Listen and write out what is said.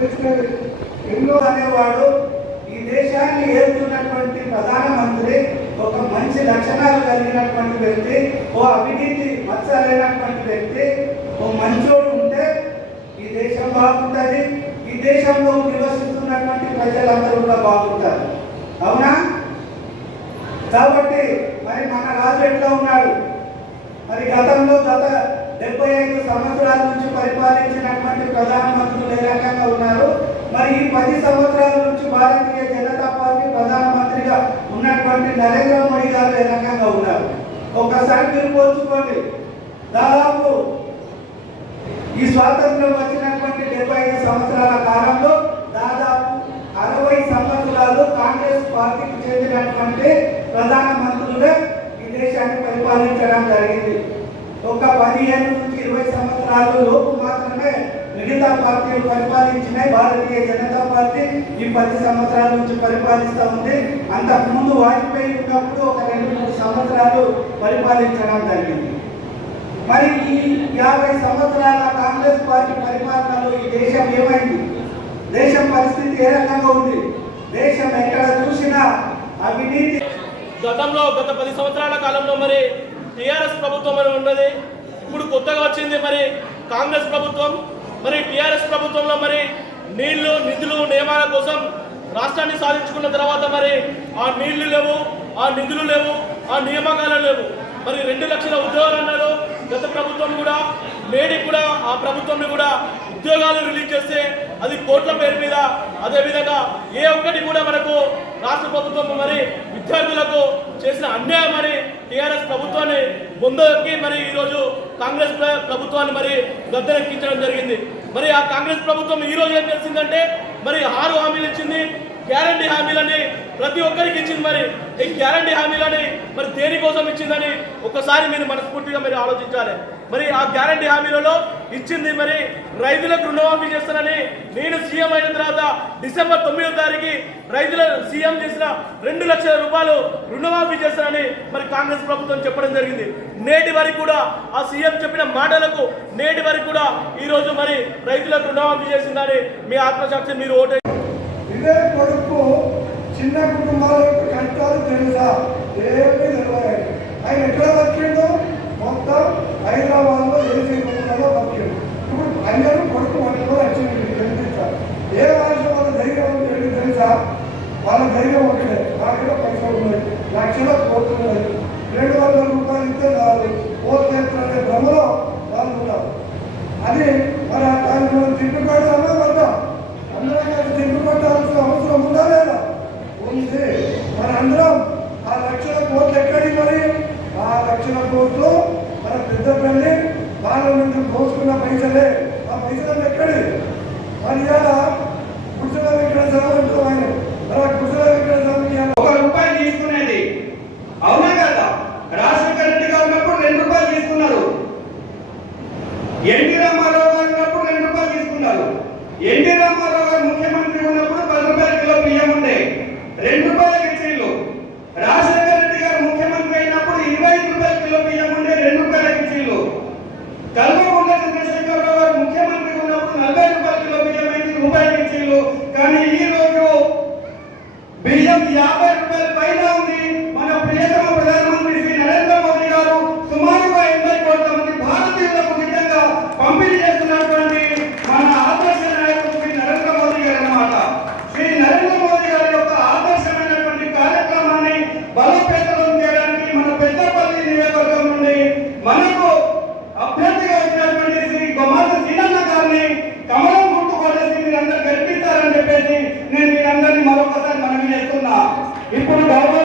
తెచ్చినది ఎన్నో అనేవాడు ఈ దేశాన్ని ఏలుతున్నటువంటి ప్రధానమంత్రి ఒక మంచి లక్షణాలు కలిగినటువంటి వ్యక్తి ఓ అవినీతి మచ్చలేనటువంటి వ్యక్తి ఓ మంచోడు ఉంటే ఈ దేశం బాగుంటుంది. ఈ దేశంలో నివసిస్తున్నటువంటి ప్రజలందరూ కూడా బాగుంటారు. అవునా? కాబట్టి మరి మన రాజు ఎట్లా ఉన్నాడు? మరి గతంలో గత డెబ్బై ఐదు సంవత్సరాల నుంచి పరిపాలించినటువంటి ప్రధానమంత్రులు ఏ రకంగా ఉన్నారు? మరి ఈ పది సంవత్సరాల నుంచి భారతీయ జనతా పార్టీ ప్రధానమంత్రిగా ఉన్నటువంటి నరేంద్ర మోడీ గారు ఏ రకంగా ఉన్నారు? ఒక్కసారి మీరు పోల్చుకోండి. దాదాపు ఈ స్వాతంత్రం వచ్చినటువంటి డెబ్బై ఐదు సంవత్సరాల కాలంలో దాదాపు అరవై సంవత్సరాలు కాంగ్రెస్ పార్టీకి చెందినటువంటి ప్రధానమంత్రులే ఈ దేశాన్ని పరిపాలించడం జరిగింది. ఒక పదిహేను నుంచి ఇరవై సంవత్సరాలు లోపు మాత్రమే మిగతా పార్టీలు పరిపాలించినాయి. భారతీయ జనతా పార్టీ ఈ పది సంవత్సరాల నుంచి పరిపాలిస్తూ ఉంది. అంతకుముందు వాజ్పేయి ఉన్నప్పుడు ఒక రెండు మూడు సంవత్సరాలు పరిపాలించడం జరిగింది. మరి ఈ యాభై సంవత్సరాల కాంగ్రెస్ పార్టీ పరిపాలనలో ఈ దేశం ఏమైంది? దేశం పరిస్థితి ఏ రకంగా ఉంది? దేశం ఎక్కడ చూసినా అవినీతి. గతంలో గత పది సంవత్సరాల కాలంలో మరి టీఆర్ఎస్ ప్రభుత్వం అని ఉన్నది. ఇప్పుడు కొత్తగా వచ్చింది మరి కాంగ్రెస్ ప్రభుత్వం. మరి టీఆర్ఎస్ ప్రభుత్వంలో మరి నీళ్ళు నిధులు నియమాల కోసం రాష్ట్రాన్ని సాధించుకున్న తర్వాత మరి ఆ నీళ్ళు లేవు ఆ నిధులు లేవు ఆ నియామకాలు లేవు. మరి రెండు లక్షల ఉద్యోగాలు అన్నారు గత ప్రభుత్వం కూడా. నేటికి కూడా ఆ ప్రభుత్వం కూడా ఉద్యోగాలు రిలీజ్ చేస్తే అది కోట్ల పేరు మీద. అదే విధంగా ఏ ఒక్కటి కూడా మనకు రాష్ట్ర ప్రభుత్వం మరి విద్యార్థులకు చేసిన అన్యాయం అని టీఆర్ఎస్ ప్రభుత్వాన్ని ముందుకి మరి ఈరోజు కాంగ్రెస్ ప్రభుత్వాన్ని మరి గద్దెనెక్కించడం జరిగింది. మరి ఆ కాంగ్రెస్ ప్రభుత్వం ఈరోజు ఏం చేసిందంటే మరి ఆరు హామీలు ఇచ్చింది గ్యారంటీ హామీలని ప్రతి ఒక్కరికి ఇచ్చింది మరి. ఈ గ్యారంటీ హామీలని మరి దేనికోసం ఇచ్చిందని ఒకసారి మీరు మనస్ఫూర్తిగా మీరు ఆలోచించాలి. మరి ఆ గ్యారంటీ హామీలలో ఇచ్చింది మరి రైతులకు రుణమాఫీ చేస్తానని నేను సీఎం అయిన తర్వాత డిసెంబర్ తొమ్మిదో తారీఖు రైతుల సీఎం చేసిన రెండు లక్షల రూపాయలు రుణమాఫీ చేస్తానని మరి కాంగ్రెస్ ప్రభుత్వం చెప్పడం జరిగింది. నేటి వరకు కూడా ఆ సీఎం చెప్పిన మాటలకు నేటి వరకు కూడా ఈరోజు మరి రైతులకు రుణమాఫీ చేసిందని మీ ఆత్మసాక్షి మీరు ఓటే ఇదే కొడుకు చిన్న కుటుంబాల యొక్క కష్టాలు తెలుసా? ఏమీ తెలియదు ఆయన ఎక్కడ బతికిండు? హైదరాబాద్లో ఏసీ కుటుంబంలో బతికిండు ఇప్పుడు అందరూ కొడుకు పట్టుకొని వచ్చింది మీకు ఏ రాష్ట్రం వాళ్ళ ధైర్యం ఉంటుంది తెలుసా? వాళ్ళ ధైర్యం ఉంటుంది నాకేదో పైసలు ఉన్నాయి. లక్షలో కోట్లు ఉన్నాయి. రెండు వందల రూపాయలు ఇస్తే వాళ్ళు ఓట్లు భ్రమలో వాళ్ళు ఉన్నారు. అది మరి ఆ దాన్ని మనం తిట్టుబడదామా వద్దా? అందరం కలిసి తిట్టుబట్టాల్సిన అవసరం ఉందా లేదా? ఉంది. మన అందరం ఆ లక్షల కోట్లు ఎక్కడి మరి? ఆ లక్షల కోట్లు మన పెద్దపల్లి పార్లమెంట్ దోచుకున్న పైసలే ఆ పైసలు ఎక్కడి? మరి ఇలా కుర్చల వెంకట స్వామి ఆయన మరి ఆ కుర్చల వెంకట స్వామి ఒక రూపాయి తీసుకునేది. అవునా కదా? రాజశేఖర రెడ్డి గారు ఉన్నప్పుడు రెండు రూపాయలు తీసుకున్నారు. ఎన్టీ రామారావు గారు ఉన్నప్పుడు రెండు రూపాయలు తీసుకున్నారు ఎన్టీ రామారావు గారు ముఖ్యమంత్రి ఉన్నప్పుడు పది రూపాయల కిలో బియ్యం ఉండే రెండు రూపాయలకి ఇచ్చిండ్రు రాజశేఖర రెడ్డి గారు ముఖ్యమంత్రి అయినప్పుడు ఇరవై ఐదు రూపాయల కిలో బియ్యం ఉండే రెండు రూపాయలకి ఇచ్చిండ్రు కల్వకుంట్ల చంద్రశేఖరరావు గారు ముఖ్యమంత్రి ఉన్నప్పుడు నలభై రూపాయల కిలో బియ్యం అయింది కానీ ఈ రోజు బియ్యం యాభై రూపాయల పైన ఉంది. మన ప్రియతమ ప్రధానమంత్రి శ్రీ నరేంద్ర మోదీ గారు సుమారుగా ఎనభై కోట్ల మంది భారతీయులకు నిజంగా పంపిణీ చేస్తున్నటువంటి మన ఆదర్శ నాయకుడు శ్రీ నరేంద్ర మోదీ గారు అన్నమాట. శ్రీ నరేంద్ర మోదీ గారి యొక్క ఆదర్శమైనటువంటి కార్యక్రమాన్ని బలోపేతం చేయడానికి మన పెద్దపల్లి నియోజకవర్గం నుండి మనకు